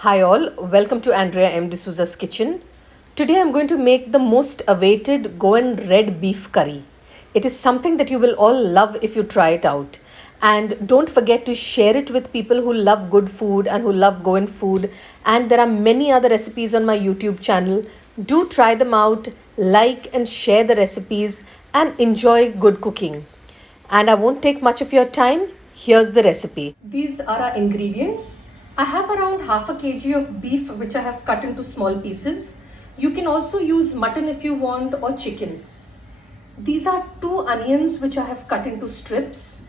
Hi all, welcome to Andrea M. D'Souza's kitchen. Today I'm going to make the most awaited Goan red beef curry. It is something that you will all love if you try it out. And don't forget to share it with people who love good food and who love Goan food. And there are many other recipes on my YouTube channel. Do try them out, like and share the recipes, and enjoy good cooking. And I won't take much of your time. Here's the recipe. These are our ingredients. I have around half a kg of beef which I have cut into small pieces. You can also use mutton if you want, or chicken. These are 2 onions which I have cut into strips,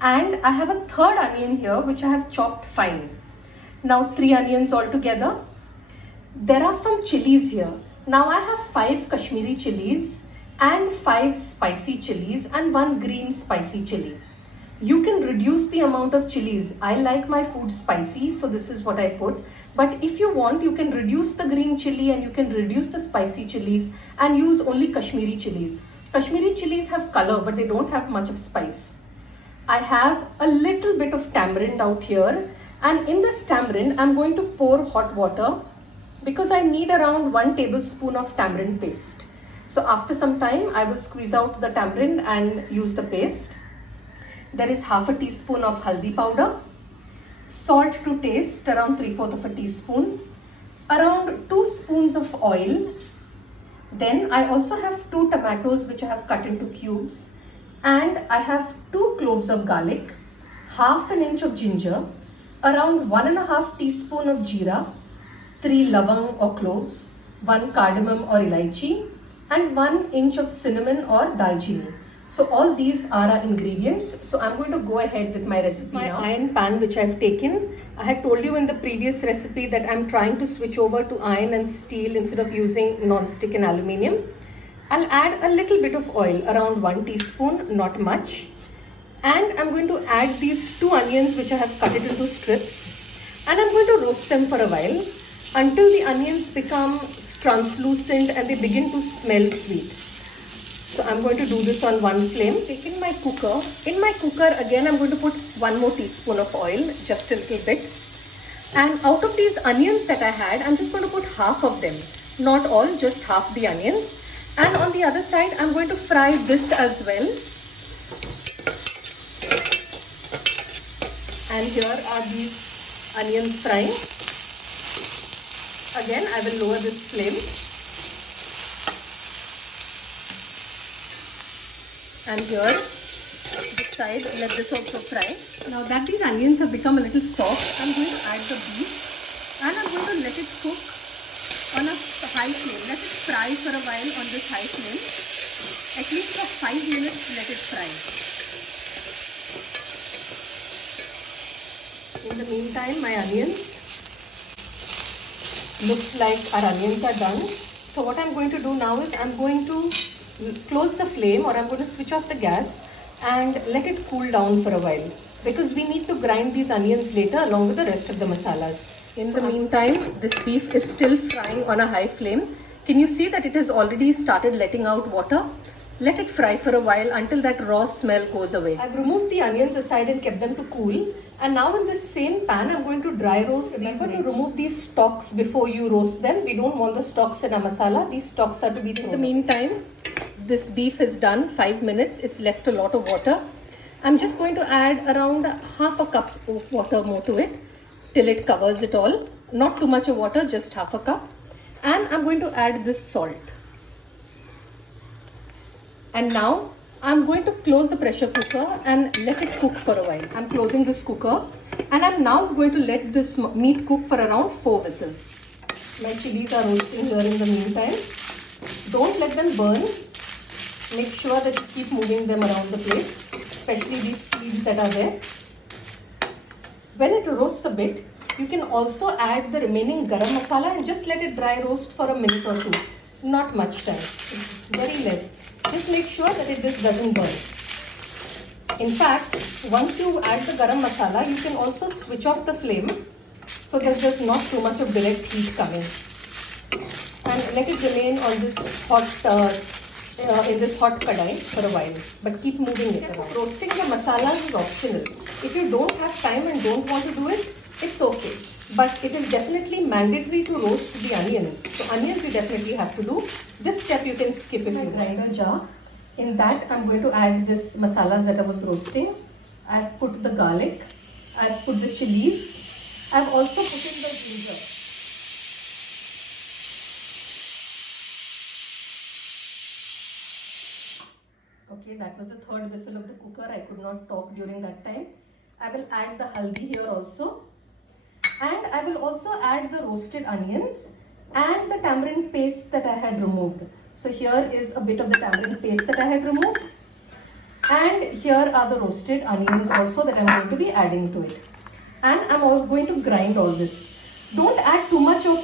and I have a third onion here which I have chopped fine. Now 3 onions altogether. There are some chilies here. Now I have 5 Kashmiri chilies and 5 spicy chilies and 1 green spicy chili. You can reduce the amount of chilies. I like my food spicy, so this is what I put. But if you want, you can reduce the green chili and you can reduce the spicy chilies and use only Kashmiri chilies. Kashmiri chilies have color, but they don't have much of spice. I have a little bit of tamarind out here, and in this tamarind, I'm going to pour hot water because I need around 1 tablespoon of tamarind paste. So after some time, I will squeeze out the tamarind and use the paste. There is half a teaspoon of haldi powder, salt to taste around 3/4 of a teaspoon, around 2 spoons of oil. Then I also have 2 tomatoes which I have cut into cubes, and I have 2 cloves of garlic, half an inch of ginger, around 1.5 teaspoon of jeera, 3 lavang or cloves, 1 cardamom or ilaichi, and 1 inch of cinnamon or dalchini. So all these are our ingredients. So I'm going to go ahead with my recipe now. My iron pan which I've taken. I had told you in the previous recipe that I'm trying to switch over to iron and steel instead of using non-stick and aluminium. I'll add a little bit of oil, around 1 teaspoon, not much. And I'm going to add these 2 onions which I have cut it into strips. And I'm going to roast them for a while until the onions become translucent and they begin to smell sweet. So I'm going to do this on 1 flame. Taking my cooker. In my cooker again I'm going to put 1 more teaspoon of oil, just a little bit. And out of these onions that I had, I'm just going to put half of them. Not all, just half the onions. And on the other side I'm going to fry this as well. And here are these onions frying. Again I will lower this flame. And here, this side, let this also fry. Now that these onions have become a little soft, I'm going to add the beef and I'm going to let it cook on a high flame. Let it fry for a while on this high flame. At least for 5 minutes, let it fry. In the meantime, my onions, looks like our onions are done. So what I'm going to do now is I'm going to close the flame, or I'm going to switch off the gas and let it cool down for a while, because we need to grind these onions later along with the rest of the masalas. In the meantime, this beef is still frying on a high flame. Can you see that it has already started letting out water? Let it fry for a while until that raw smell goes away. I've removed the onions aside and kept them to cool. And now in this same pan, I'm going to dry roast. Remember to remove these stalks before you roast them. We don't want the stalks in our masala. These stalks are to be thrown. In the meantime, this beef is done, 5 minutes. It's left a lot of water. I'm just going to add around half a cup of water more to it till it covers it all. Not too much of water, just half a cup. And I'm going to add this salt. And now I'm going to close the pressure cooker and let it cook for a while. I'm closing this cooker and I'm now going to let this meat cook for around 4 whistles. My chilies are roasting here in the meantime. Don't let them burn. Make sure that you keep moving them around the plate, especially these seeds that are there. When it roasts a bit, you can also add the remaining garam masala and just let it dry roast for a minute or 2. Not much time, very less. Just make sure that it just doesn't burn. In fact, once you add the garam masala, you can also switch off the flame so that there's not too much of direct heat coming. And let it remain on this hot in this hot kadai for a while, but keep moving it around. Roasting the masalas is optional. If you don't have time and don't want to do it, it's okay. but it is definitely mandatory to roast the onions. So onions you definitely have to do. This step you can skip if you want. Grinder jar. In that I'm going to add this masalas that I was roasting. I've put the garlic. I've put the chilies. I've also put in the ginger. Okay, that was the third whistle of the cooker. I could not talk during that time. I will add the haldi here also. And I will also add the roasted onions and the tamarind paste that I had removed. So here is a bit of the tamarind paste that I had removed. And here are the roasted onions also that I'm going to be adding to it. And I'm also going to grind all this. Don't add too much of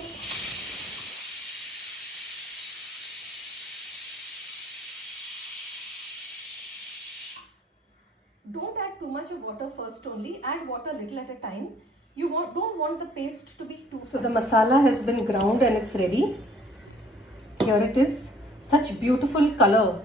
water first only. Add water little at a time. You don't want the paste to be too. So the masala has been ground and it's ready. Here it is. Such beautiful color.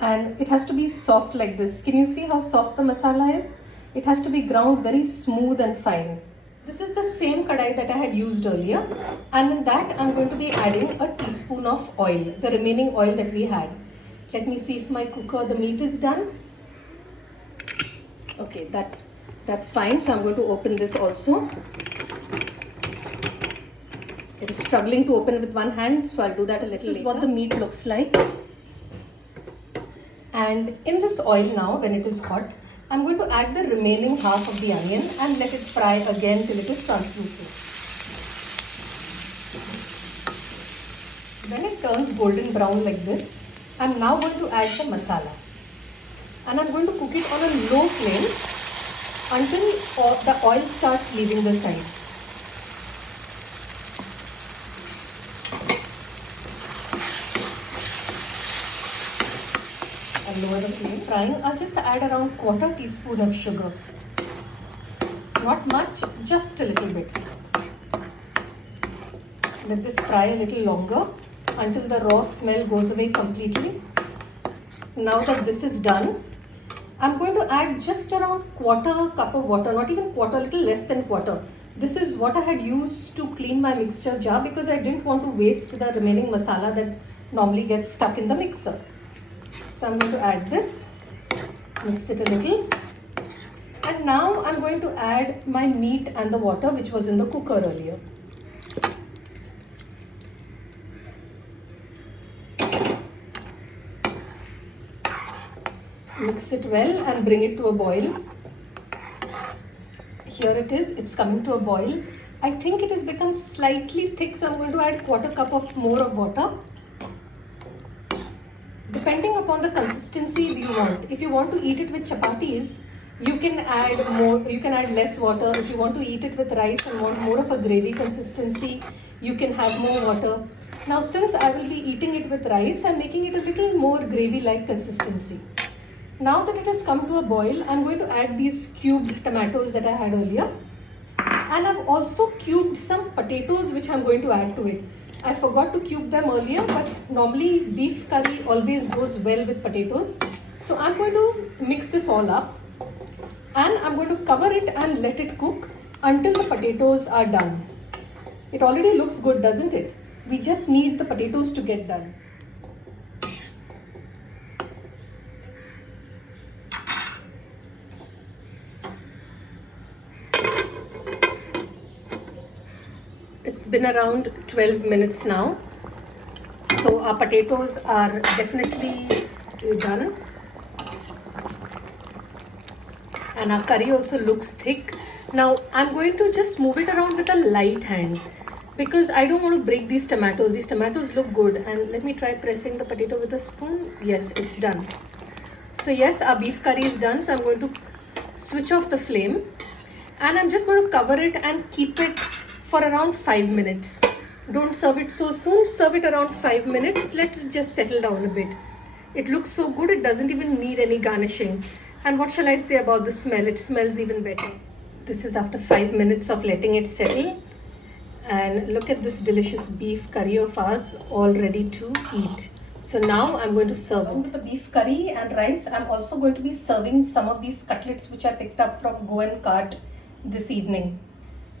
And it has to be soft like this. Can you see how soft the masala is? It has to be ground very smooth and fine. This is the same kadai that I had used earlier. And in that I'm going to be adding a teaspoon of oil. The remaining oil that we had. Let me see if my cooker, the meat is done. Okay, that's fine. So I'm going to open this also. It is struggling to open with one hand, so I'll do that a little later. This is what the meat looks like. And in this oil now, when it is hot, I'm going to add the remaining half of the onion and let it fry again till it is translucent. When it turns golden brown like this, I'm now going to add the masala. And I'm going to cook it on a low flame until the oil starts leaving the sides. I'll lower the flame. Frying, I'll just add around 1/4 teaspoon of sugar. Not much, just a little bit. Let this fry a little longer until the raw smell goes away completely. Now that this is done, I'm going to add just around 1/4 cup of water, not even quarter, a little less than quarter. This is what I had used to clean my mixture jar because I didn't want to waste the remaining masala that normally gets stuck in the mixer. So I'm going to add this, mix it a little. And now I'm going to add my meat and the water which was in the cooker earlier. Mix it well and bring it to a boil. Here it is, it's coming to a boil. I think it has become slightly thick, so I'm going to add 1/4 cup of more of water. Depending upon the consistency you want. If you want to eat it with chapatis, you can add more, you can add less water. If you want to eat it with rice and want more of a gravy consistency, you can have more water. Now since I will be eating it with rice, I'm making it a little more gravy-like consistency. Now that it has come to a boil, I'm going to add these cubed tomatoes that I had earlier. And I've also cubed some potatoes which I'm going to add to it. I forgot to cube them earlier, but normally beef curry always goes well with potatoes. So I'm going to mix this all up. And I'm going to cover it and let it cook until the potatoes are done. It already looks good, doesn't it? We just need the potatoes to get done. It's been around 12 minutes now. So our potatoes are definitely done. And our curry also looks thick. Now I'm going to just move it around with a light hand because I don't want to break these tomatoes. These tomatoes look good. And let me try pressing the potato with a spoon. Yes, it's done. So yes, our beef curry is done. So I'm going to switch off the flame. And I'm just going to cover it and keep it for around 5 minutes. Don't serve it so soon. Serve it around 5 minutes. Let it just settle down a bit. It looks so good. It doesn't even need any garnishing. And what shall I say about the smell? It smells even better. This is after 5 minutes of letting it settle. And look at this delicious beef curry of ours all ready to eat. So now I'm going to serve it. The beef curry and rice. I'm also going to be serving some of these cutlets which I picked up from Goan cart this evening.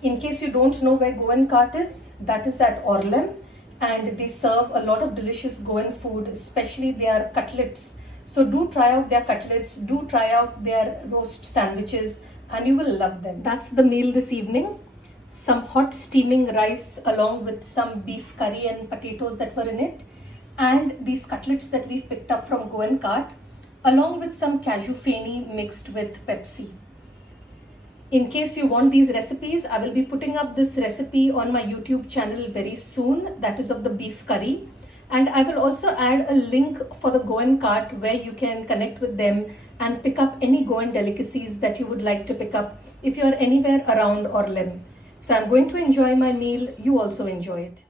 In case you don't know where Goan Cart is, that is at Orlem, and they serve a lot of delicious Goan food, especially their cutlets. So do try out their cutlets, do try out their roast sandwiches, and you will love them. That's the meal this evening. Some hot steaming rice along with some beef curry and potatoes that were in it, and these cutlets that we've picked up from Goan Cart, along with some cashew feni mixed with Pepsi. In case you want these recipes, I will be putting up this recipe on my YouTube channel very soon, that is of the beef curry. And I will also add a link for the Goan Cart where you can connect with them and pick up any Goan delicacies that you would like to pick up if you are anywhere around Orlem. So I'm going to enjoy my meal. You also enjoy it.